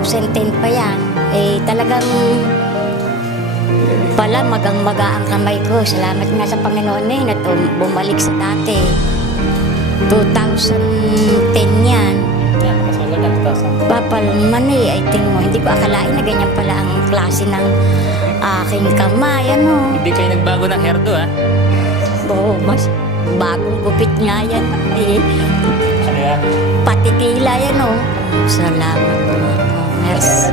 2010 pa yan. Eh, talagang pala magang-maga ang kamay ko. Salamat nga sa Panginoon na bumalik sa dati. 2010 yan. Papalman eh, I think mo. Hindi ko akalain na ganyan pala ang klase ng aking kamay, ano. Hindi kayo nagbago ng hairdo, ha? Oo, mas bagong gupit nga yan. Eh, Ano yan? pati tila yan, oh. Salamat po. Yes.